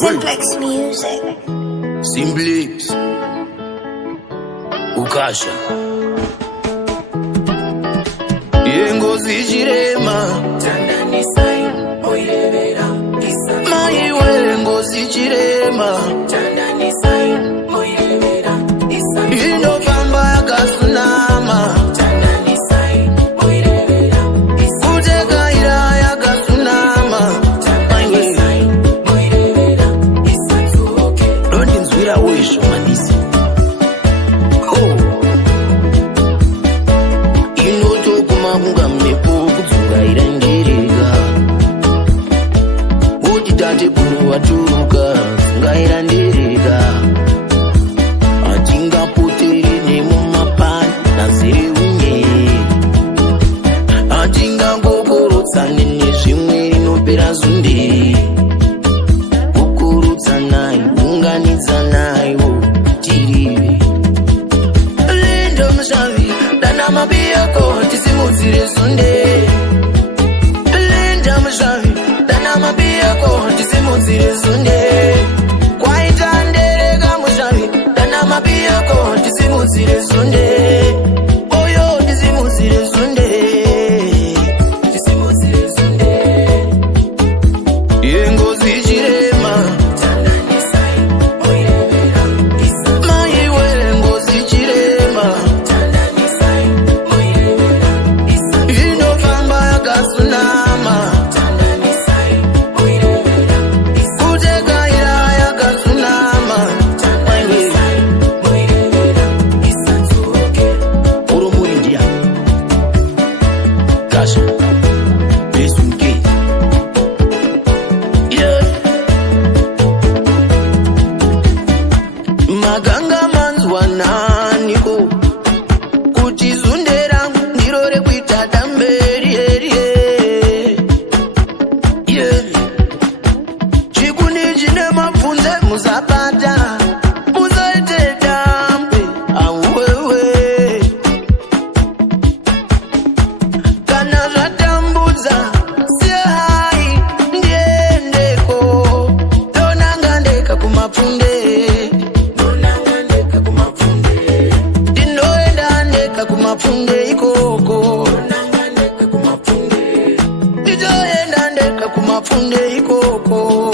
Simplex Music. Simplex Ukasha Yengozi Chirema Tandani sai moyevera isa Maiwe Ngozi Chirema Tandani sai moyevera isa Inofamba yakasunama Tandani sai moyevera isa Kuteka ira yakasunama Tandani sai moyevera isa tuoke Don't nzwira wisho manisi Inotokuma mmepo kudzuka irandirika Kuti tate kuno waturuka ngairandirika Atingapotere nemumapani nazire unye Atingangokorotsane nezvimwe inopera zunde Kukorotsanai, unganidzanaiwo tirive Linda Mushavi, dana mabiyako tisimudzire zunde Linda Mushavi, dana mabiyako tisimudzire zunde Kwaita ndereka Mushavi, dana mabiyako tisimudzire zunde Oyo tisimudzire zunde Tisimudzire zunde Yengozi Chirema Tandani sai moyevera isa Maiwe Ngozi Chirema Tandani sai moyevera isa Inofamba yakasunama Tandani sai moyevera isa Kuteka ira yakasunama Tandani sai moyevera isa tuoke Uro muri India Kasha Besunke Yeah Maganga manzwa naniko Kuti zunde rangu ndiro rekuita damberi Yeah Chikundi chine mabvunze musapata Musaite dambe Awewe Kana zvatambudza Sehai ndiendeko Donanga ndeka kumapfunde Nonangandeka kumapfunde Ndinoenda ndeka kumapfunde ikoko Nonangandeka kumapfunde Ndizoenda ndeka kumapfunde ikoko